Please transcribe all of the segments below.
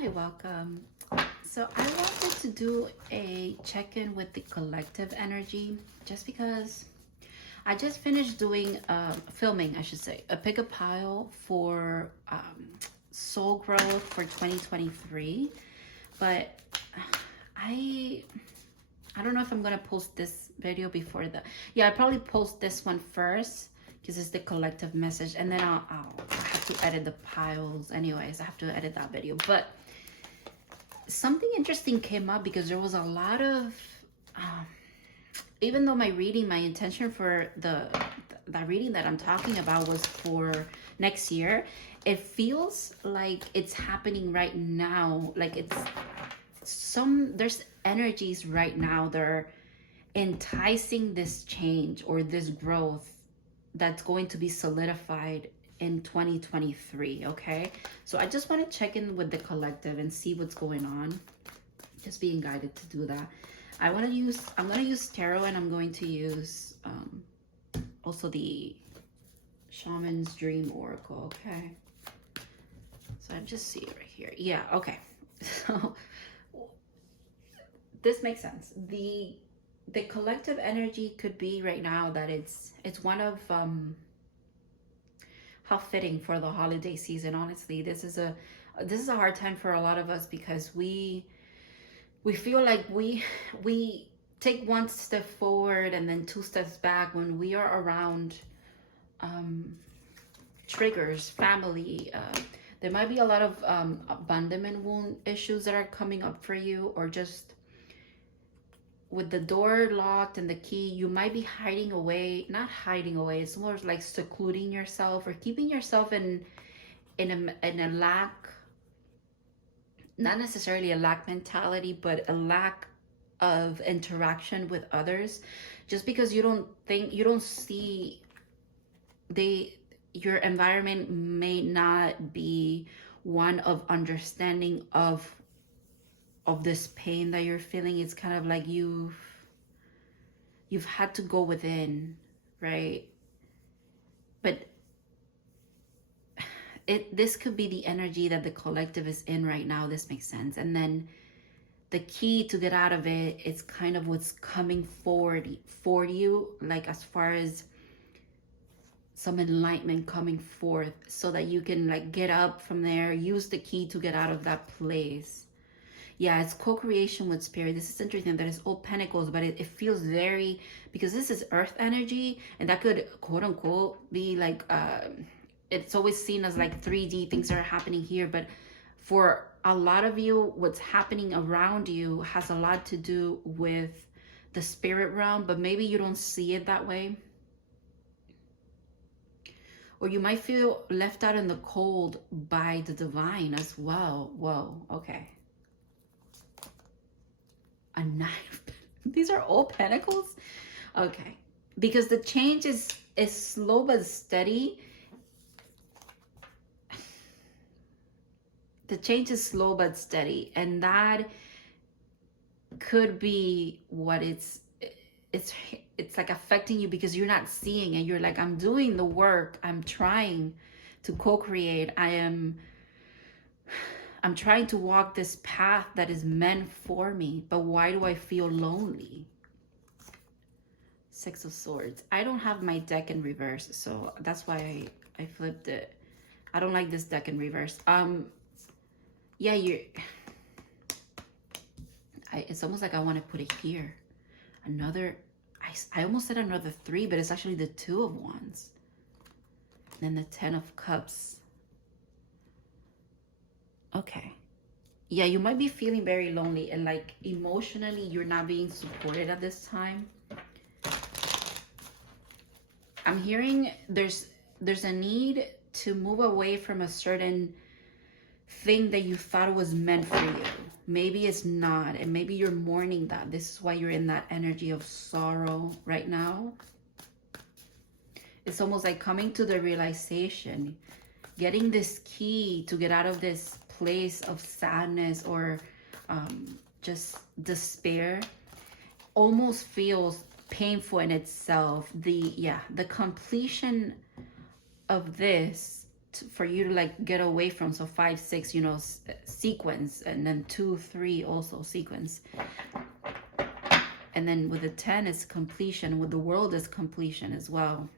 Hi, welcome. So I wanted to do a check-in with the collective energy just because I just finished doing filming, I should say, a pick a pile for soul growth for 2023. But I don't know if I'm gonna post this video before the, yeah, I'll probably post this one first because it's the collective message, and then I'll have to edit the piles anyways. I have to edit that video. But something interesting came up because there was a lot of even though my intention for the reading that I'm talking about was for next year, it feels like it's happening right now. Like there's energies right now that are enticing this change or this growth that's going to be solidified in 2023. Okay, so I just want to check in with the collective and see what's going on. Just being guided to do that. I'm going to use tarot, and I'm going to use also the Shaman's Dream Oracle. Okay, so I just see it right here. Yeah, okay. So this makes sense. The collective energy could be right now that it's one of how fitting for the holiday season. Honestly, this is a hard time for a lot of us because we feel like we take one step forward and then two steps back when we are around triggers, family. There might be a lot of abandonment wound issues that are coming up for you, or just with the door locked and the key, you might be hiding away. Not hiding away, it's more like secluding yourself or keeping yourself in a lack, not necessarily a lack mentality, but a lack of interaction with others, just because you don't see your environment may not be one of understanding of this pain that you're feeling. It's kind of like you've had to go within, right? But this could be the energy that the collective is in right now. This makes sense. And then the key to get out of it is kind of what's coming forward for you, like as far as some enlightenment coming forth, so that you can like get up from there, use the key to get out of that place. Yeah, it's co-creation with spirit. This is interesting that it's all pentacles, but it feels very, because this is earth energy, and that could quote unquote be like it's always seen as like 3D things that are happening here, but for a lot of you, what's happening around you has a lot to do with the spirit realm, but maybe you don't see it that way. Or you might feel left out in the cold by the divine as well. Whoa, okay. A knife. These are all pentacles. Okay, because the change is slow but steady. The change is slow but steady, and that could be what it's like affecting you because you're not seeing it. You're like, I'm doing the work, I'm trying to co-create, I'm trying to walk this path that is meant for me, but why do I feel lonely? Six of Swords. I don't have my deck in reverse, so that's why I flipped it. I don't like this deck in reverse. Yeah, it's almost like I want to put it here. Another, I almost said another 3, but it's actually the 2 of Wands. And then the 10 of Cups. Okay. Yeah, you might be feeling very lonely, and like emotionally you're not being supported at this time. I'm hearing there's a need to move away from a certain thing that you thought was meant for you. Maybe it's not, and maybe you're mourning that. This is why you're in that energy of sorrow right now. It's almost like coming to the realization, getting this key to get out of this place of sadness or just despair. Almost feels painful in itself. The completion of this for you to like get away from. So 5, 6, you know, sequence, and then 2, 3 also sequence. And then with the 10 is completion. With the world is completion as well.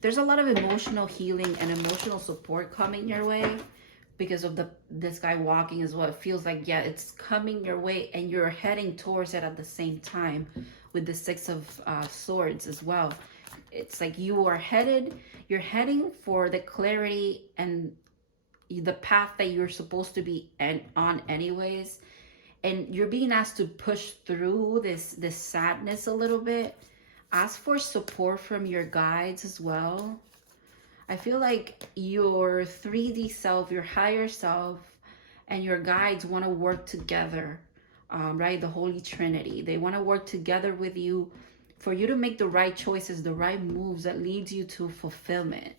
There's a lot of emotional healing and emotional support coming your way because of this guy walking as well. It feels like, yeah, it's coming your way and you're heading towards it at the same time with the 6 of Swords as well. It's like you're heading for the clarity and the path that you're supposed to be on anyways. And you're being asked to push through this sadness a little bit. Ask for support from your guides as well. I feel like your 3D self, your higher self, and your guides want to work together, right? The Holy Trinity. They want to work together with you for you to make the right choices, the right moves that leads you to fulfillment.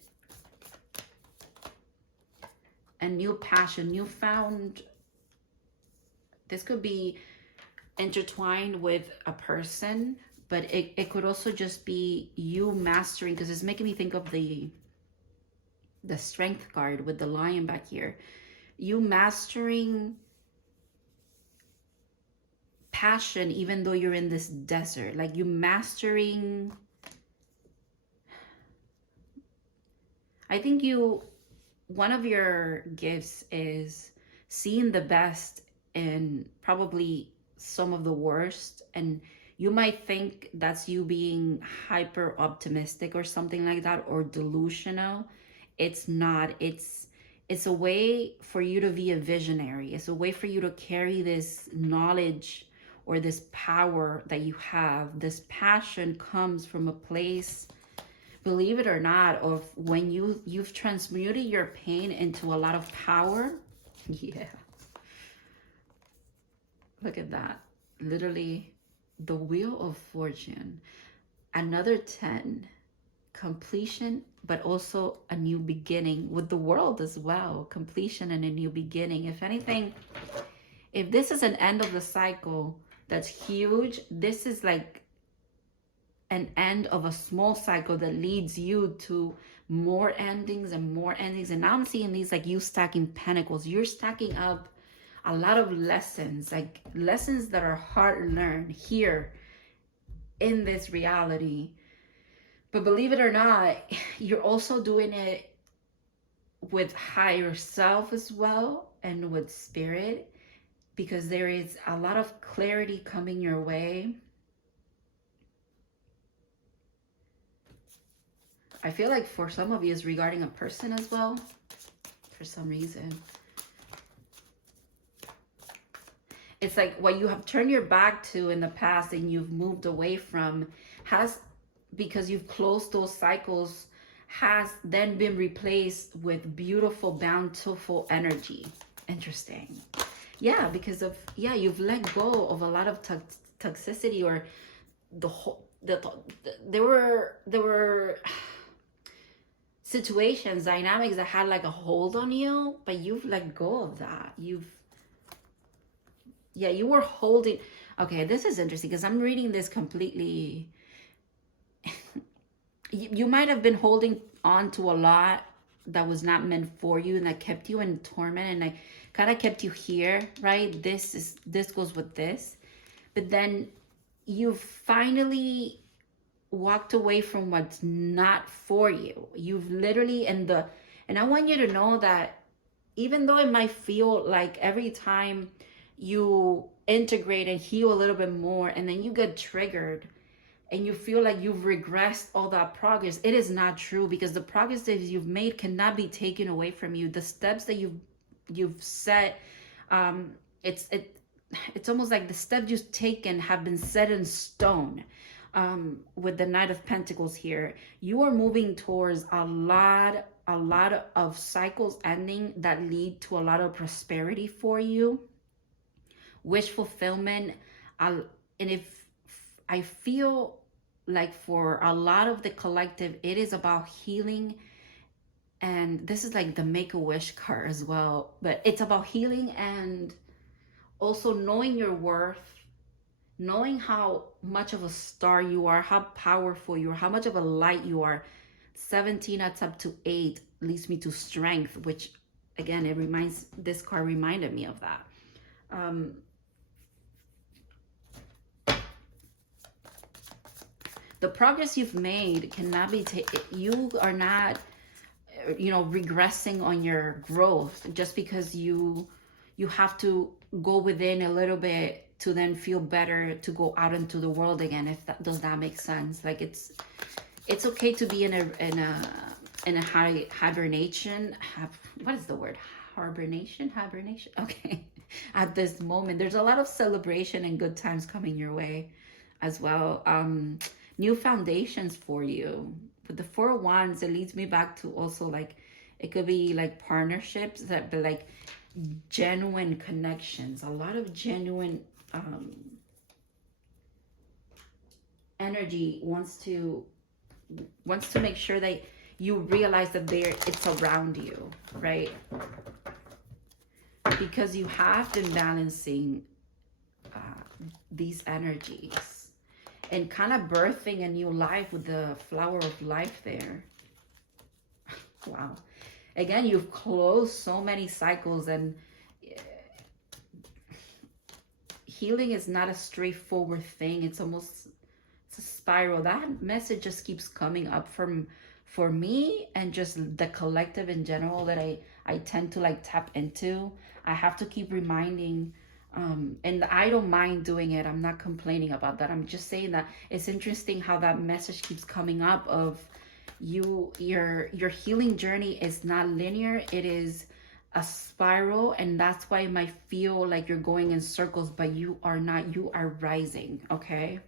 And new passion, newfound. This could be intertwined with a person, but it could also just be you mastering, because it's making me think of the strength card with the lion back here. You mastering passion even though you're in this desert. Like you mastering. I think one of your gifts is seeing the best in probably some of the worst, and you might think that's you being hyper optimistic or something like that, or delusional. It's not. It's a way for you to be a visionary. It's a way for you to carry this knowledge or this power that you have. This passion comes from a place, believe it or not, of when you've transmuted your pain into a lot of power. Yeah. Look at that. Literally, the Wheel of Fortune. Another 10. Completion, but also a new beginning with the world as well. Completion and a new beginning. If anything, if this is an end of the cycle that's huge, this is like an end of a small cycle that leads you to more endings and more endings. And now I'm seeing these like you stacking pentacles. You're stacking up a lot of lessons, like lessons that are hard learned here in this reality. But believe it or not, you're also doing it with higher self as well and with spirit, because there is a lot of clarity coming your way. I feel like for some of you it's regarding a person as well, for some reason. It's like what you have turned your back to in the past and you've moved away from because you've closed those cycles, has then been replaced with beautiful, bountiful energy. Interesting. Yeah, because of, yeah, you've let go of a lot of toxicity, or there were situations, dynamics that had like a hold on you, but you've let go of that. You were holding. Okay, this is interesting because I'm reading this completely. You might have been holding on to a lot that was not meant for you and that kept you in torment, and like kind of kept you here, right? This goes with this. But then you finally walked away from what's not for you. You've literally, and I want you to know that even though it might feel like every time you integrate and heal a little bit more and then you get triggered and you feel like you've regressed all that progress, it is not true, because the progress that you've made cannot be taken away from you. The steps that you've set, it's almost like the steps you've taken have been set in stone. With the Knight of Pentacles here, you are moving towards a lot of cycles ending that lead to a lot of prosperity for you, wish fulfillment. And if I feel like for a lot of the collective, it is about healing. And this is like the Make-A-Wish card as well, but it's about healing and also knowing your worth, knowing how much of a star you are, how powerful you are, how much of a light you are. 17 adds up to 8, leads me to strength, which again, this card reminded me of that. The progress you've made cannot be, you are not, regressing on your growth just because you have to go within a little bit to then feel better to go out into the world again, if that does that make sense. Like it's okay to be in a hibernation. What is the word? Hibernation. Okay. At this moment, there's a lot of celebration and good times coming your way as well. New foundations for you. With the 4 of Wands, it leads me back to also like, it could be like partnerships that be like genuine connections, a lot of genuine energy wants to make sure that you realize that it's around you, right? Because you have been balancing these energies and kind of birthing a new life with the flower of life there. Wow. Again, you've closed so many cycles, and healing is not a straightforward thing. It's a spiral. That message just keeps coming up for me and just the collective in general that I tend to like tap into. I have to keep reminding, and I don't mind doing it. I'm not complaining about that. I'm just saying that it's interesting how that message keeps coming up of your healing journey is not linear. It is a spiral, and that's why it might feel like you're going in circles, but you are not. You are rising, okay?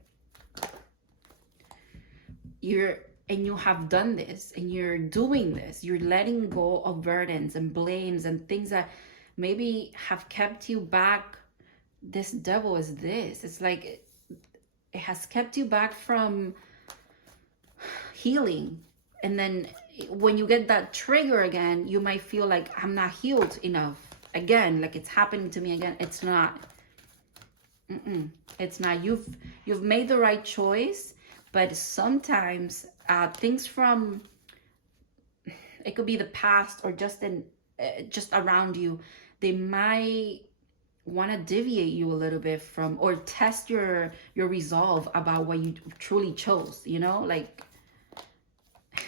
You have done this, and you're doing this. You're letting go of burdens and blames and things that maybe have kept you back. This devil is this. It's like it has kept you back from healing. And then when you get that trigger again, you might feel like I'm not healed enough. Again, like it's happening to me again. It's not. It's not. You've made the right choice, but sometimes things from, it could be the past or just around you, they might want to deviate you a little bit from, or test your resolve about what you truly chose, like,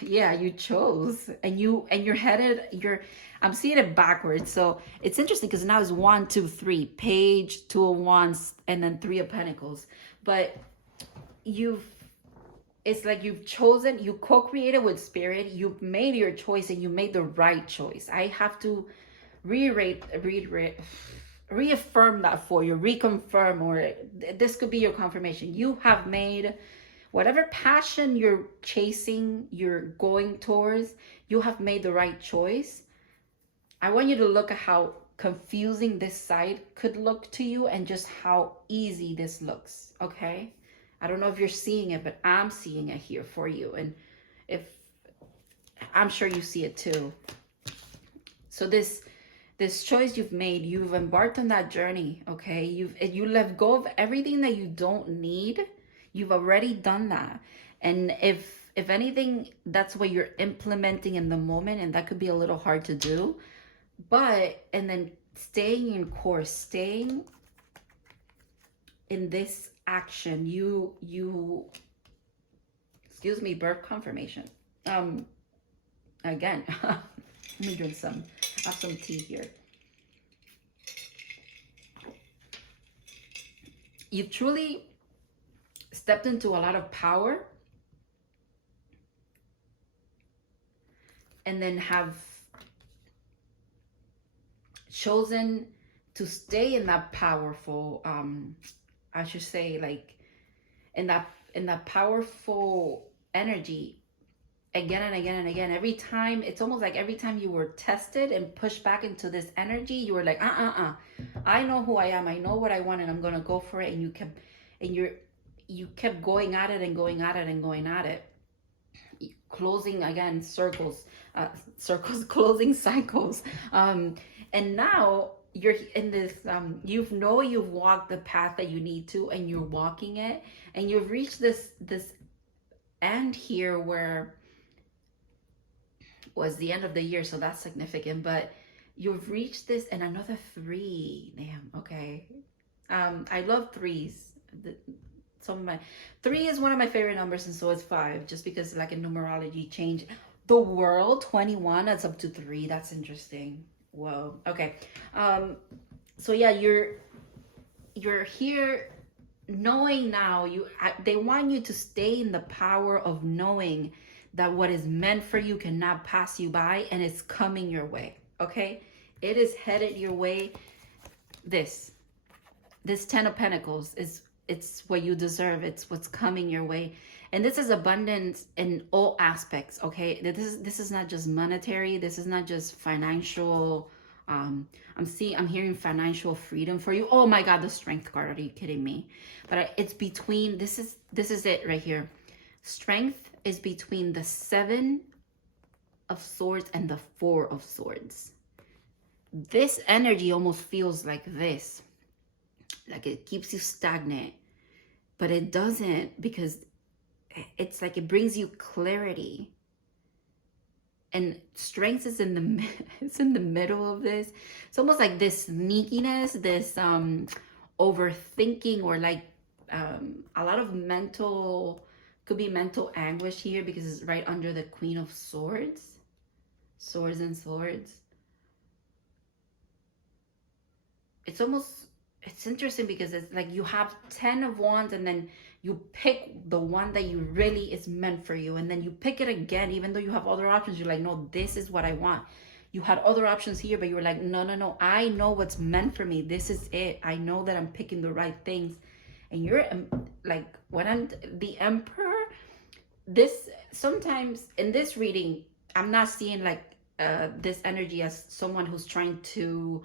yeah, you chose, and you're headed, I'm seeing it backwards. So it's interesting because now it's 1, 2, 3 page, 2 of Wands, and then 3 of Pentacles. But it's like you've chosen, you co-created with spirit, you've made your choice, and you made the right choice. I have to reaffirm that for you, reconfirm, or this could be your confirmation. You have made whatever passion you're chasing, you're going towards, you have made the right choice. I want you to look at how confusing this side could look to you and just how easy this looks, okay? I don't know if you're seeing it, but I'm seeing it here for you. And I'm sure you see it too. So this choice you've made, you've embarked on that journey, okay? You let go of everything that you don't need. You've already done that. And if anything, that's what you're implementing in the moment, and that could be a little hard to do. And then staying in course, staying in this action, you excuse me, birth confirmation. Again, let me drink some tea here. You've truly stepped into a lot of power, and then have chosen to stay in that powerful, I should say, like in that powerful energy again and again and again. Every time, it's almost like every time you were tested and pushed back into this energy, you were like, I know who I am, I know what I want, and I'm gonna go for it. And you kept going at it and going at it and going at it, closing again closing cycles. And now you're in this you know you've walked the path that you need to, and you're walking it, and you've reached this end here where was the end of the year, so that's significant. But you've reached this, and another 3. Damn. Okay. I love 3s. Some of my 3 is one of my favorite numbers, and so is 5, just because like in numerology change the world. 21, that's up to 3. That's interesting. Whoa. Okay. So yeah, you're here knowing now. They want you to stay in the power of knowing that what is meant for you cannot pass you by, and it's coming your way. Okay, it is headed your way. This 10 of Pentacles it's what you deserve. It's what's coming your way, and this is abundance in all aspects. Okay, this is not just monetary. This is not just financial. I'm hearing financial freedom for you. Oh my God, the Strength card. Are you kidding me? But it's between, this is it right here. Strength is between the 7 of Swords and the 4 of Swords. This energy almost feels like this. Like it keeps you stagnant. But it doesn't, because it's like it brings you clarity. And Strength is it's in the middle of this. It's almost like this sneakiness, this overthinking, or like a lot of could be mental anguish here, because it's right under the Queen of Swords. Swords and Swords. It's interesting because it's like you have 10 of Wands, and then you pick the one that you really is meant for you, and then you pick it again, even though you have other options. You're like, no, this is what I want. You had other options here, but you were like, no, I know what's meant for me. This is it. I know that I'm picking the right things. And you're like, when I'm the Emperor, this sometimes in this reading, I'm not seeing like this energy as someone who's trying to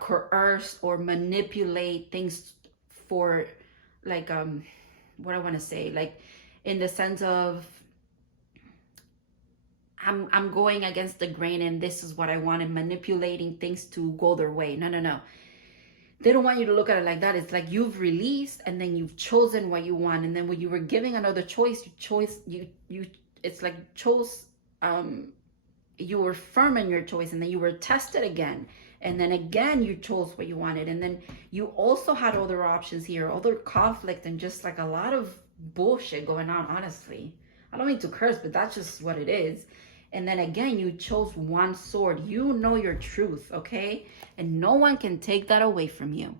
coerce or manipulate things for like what I want to say, like in the sense of I'm going against the grain, and this is what I want, and manipulating things to go their way. No. They don't want you to look at it like that. It's like you've released, and then you've chosen what you want, and then when you were giving another choice, it's like you were firm in your choice, and then you were tested again, and then again you chose what you wanted, and then you also had other options here, other conflict, and just like a lot of bullshit going on. Honestly, I don't mean to curse, but that's just what it is. And then again, you chose one sword. You know your truth, okay? And no one can take that away from you.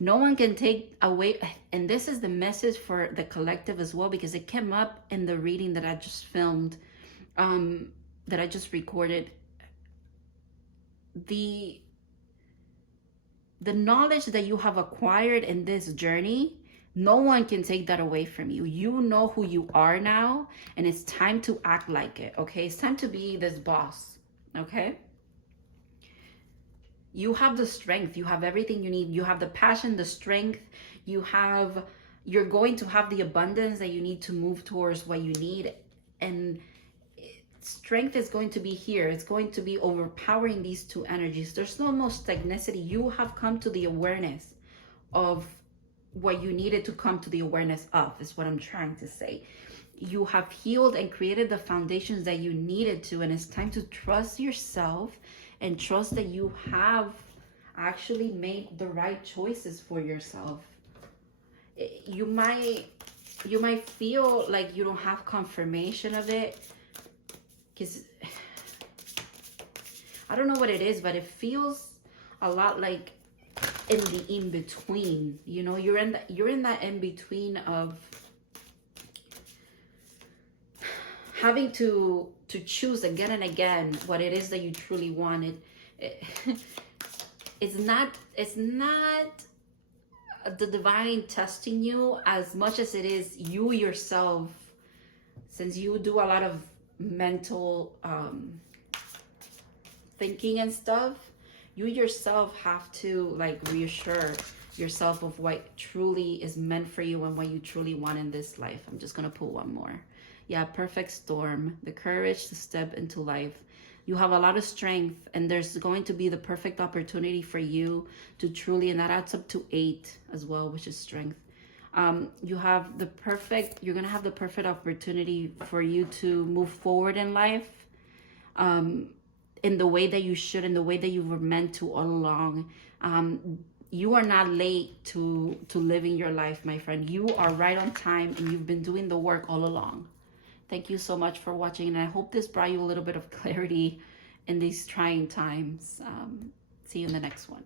No one can take away. And this is the message for the collective as well, because it came up in the reading that I just filmed, that I just recorded. The knowledge that you have acquired in this journey, no one can take that away from you. You know who you are now, and it's time to act like it, okay? It's time to be this boss, okay? You have the strength. You have everything you need. You have the passion, the strength. You're going to have the abundance that you need to move towards what you need. And strength is going to be here. It's going to be overpowering these two energies. There's no more stagnicity. You have come to the awareness of what you needed to come to the awareness of, is what I'm trying to say. You have healed and created the foundations that you needed to, and it's time to trust yourself and trust that you have actually made the right choices for yourself. You might feel like you don't have confirmation of it, because I don't know what it is, but it feels a lot like in the in-between. You know, you're in that in-between of having to choose again and again what it is that you truly wanted. It's not the divine testing you as much as it is you yourself, since you do a lot of mental thinking and stuff. You yourself have to like reassure yourself of what truly is meant for you and what you truly want in this life. I'm just gonna pull one more. Yeah, perfect storm. The courage to step into life. You have a lot of strength, and there's going to be the perfect opportunity for you to truly, and that adds up to 8 as well, which is strength. You're gonna have the perfect opportunity for you to move forward in life, in the way that you should, in the way that you were meant to all along. You are not late to living your life, my friend. You are right on time, and you've been doing the work all along. Thank you so much for watching, and I hope this brought you a little bit of clarity in these trying times. See you in the next one.